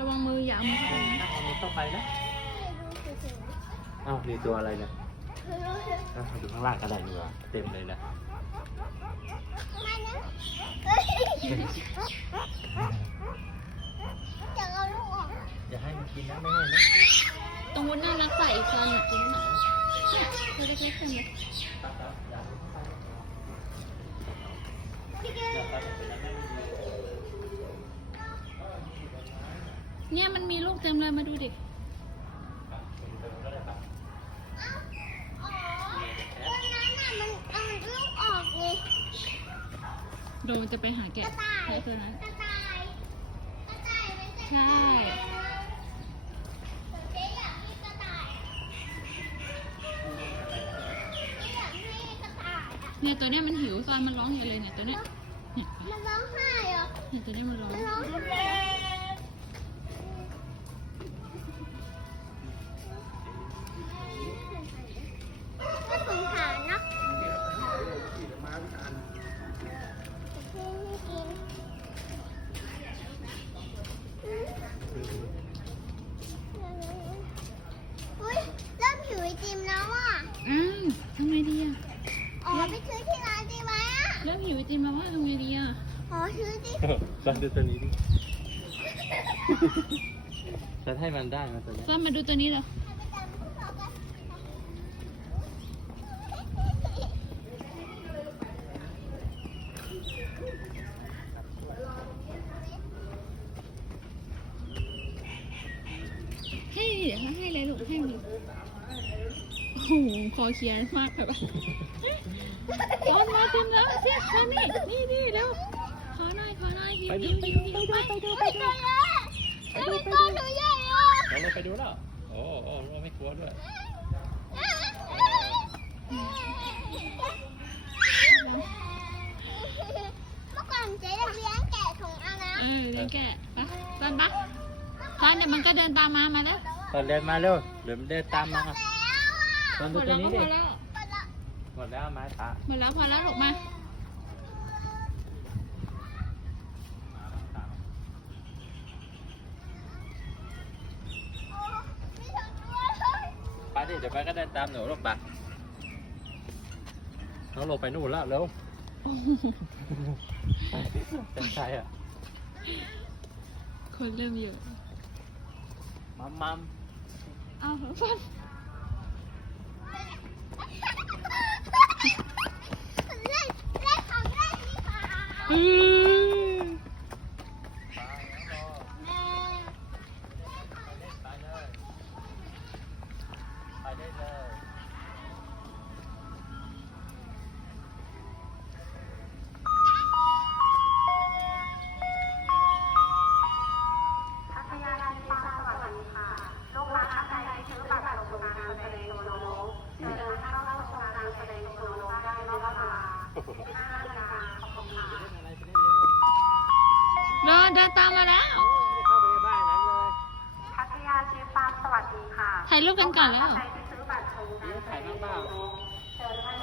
เข้าไปนะดูเฉยอ้าวมีตัวอะไรเนี่ยๆคือรู้สึกอ้าวดูข้างล่างก็ได้ดีกว่าเต็มเลยนะมานะเอ้ยจะเอาลูกออกอย่าให้มันกินนะไม่ให้นะตรงนู้นน่ารักใส่อีกตัวหนึ่งจริงนะเนี่ยตัวเล็กๆเต็มเล เนี่ยมันมีลูกเต็มเลยมาดูดิอ๋อวันนั้นน่ะมันเอาลูกออกเลยโดมจะไปหาแกะกระต่ายใช่ตัวนั้นกระต่ายกระต่ายเป็นใช่เจ๊อยากให้กระต่ายอะเจ๊อยากให้กระต่ายอะเนี่ยตัวเนี้ยมันหิวซอยมันร้องอยู่เลยเนี่ยตัวเนี้ยเนี่ยมันร้องไห้เหรอเนี่ยตัวเนี้ยมันร้อง มันร้องไห้ ทำไงดีอะอ๋อไปซื้อที่ร้านดีไหมอะเริ่มหิวไอติมแล้วว่าทำไงดีอะอ๋อซื้อที่ลองดูตัวนี้ดิจะให้มันได้ไหมาตัวนี้ซ้อมมาดูตัวนี้เหรอให้เดี๋ยวเขาให้เลยลูกให้เลยโอ้โหคอเคลียร์มากแบบว่าตอนมาถึงแล้วเสียคอนี่นี่นี่เร็วขอหน่อยขอหน่อยหิวหิวหิวหิวไปไปดูไปดูแล้วมันก้อนหนูใหญ่อะเราเลยไปดูแล้วโอ้โอ้เราไม่กลัวด้วยเมื่อก่อนเจ๊จะเลี้ยงแกะของอานะเออเลี้ยงแกะไปตอนปะตอนเดี๋ยวมันก็เดินตามมามาแล้วตอนเดินมาเร็วเดี๋ยวมันเดินตามมาแล้ว ตอนหมดูดตัแล้ววนี้ก็ดิพอแล้วเปิดละหมดแล้วไม้ตาหมดแล้วพอแล้วลูกมาโอ้มีสองตัวเลยไปดิเดี๋ยวมันก็เดินตามหนูลงไปน้องลงไปนู่นแล้วเร็วโอ้โหเป็นใครอะคนเริ่มเยอะมัมมัม เอาฟัน เล่นเล่นของเล่นดีก ว่ เดินเดินตามมาแล้ว เข้าไปในบ้านนั้นเลยพัทยาชีฟาร์มสวัสดีค่ะถ่ายรูปกันก่อนแล้ว ใครที่บัตรชมงถ่ายรูปเปล่าชิญ